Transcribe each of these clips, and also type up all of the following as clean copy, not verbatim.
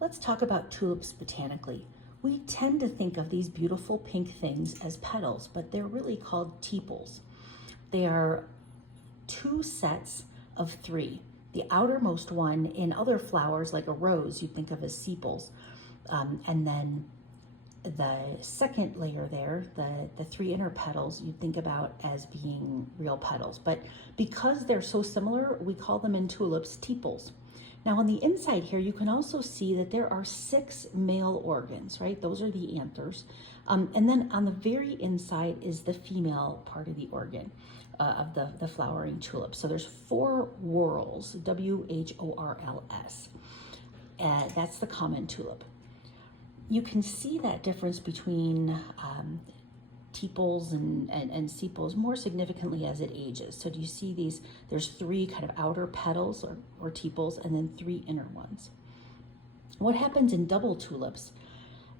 Let's talk about tulips botanically. We tend to think of these beautiful pink things as petals, but they're really called tepals. They are two sets of three. The outermost one, in other flowers like a rose, you think of as sepals. And then the second layer there, the three inner petals, you think about as being real petals. But because they're so similar, we call them in tulips tepals. Now on the inside here, you can also see that there are 6 male organs, right? Those are the anthers. And then on the very inside is the female part of the organ of the flowering tulip. So there's 4 whorls, W-H-O-R-L-S. That's the common tulip. You can see that difference between tepals and sepals more significantly as it ages. So do you see these? There's 3 kind of outer petals or tepals and then 3 inner ones. What happens in double tulips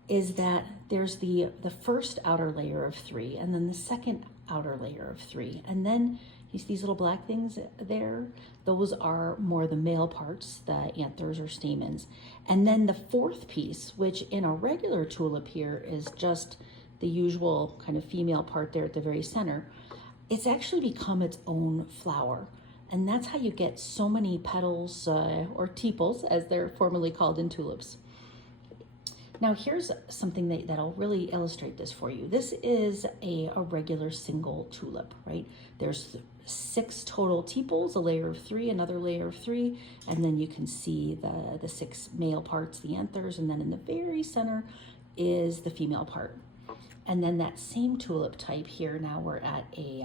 is that there's the first outer layer of 3 and then the second outer layer of 3. And then you see these little black things there? Those are more the male parts, the anthers or stamens. And then the 4th piece, which in a regular tulip here is just the usual kind of female part there at the very center, it's actually become its own flower. And that's how you get so many petals or tepals, as they're formerly called in tulips. Now here's something that'll really illustrate this for you. This is a regular single tulip, right? There's 6 total tepals, a layer of 3, another layer of 3, and then you can see the 6 male parts, the anthers, and then in the very center is the female part. And then that same tulip type here, now we're at a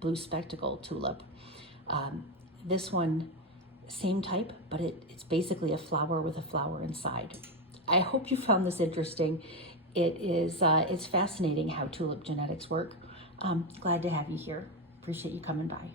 blue spectacle tulip. This one, same type, but it's basically a flower with a flower inside. I hope you found this interesting. It's fascinating how tulip genetics work. Glad to have you here. Appreciate you coming by.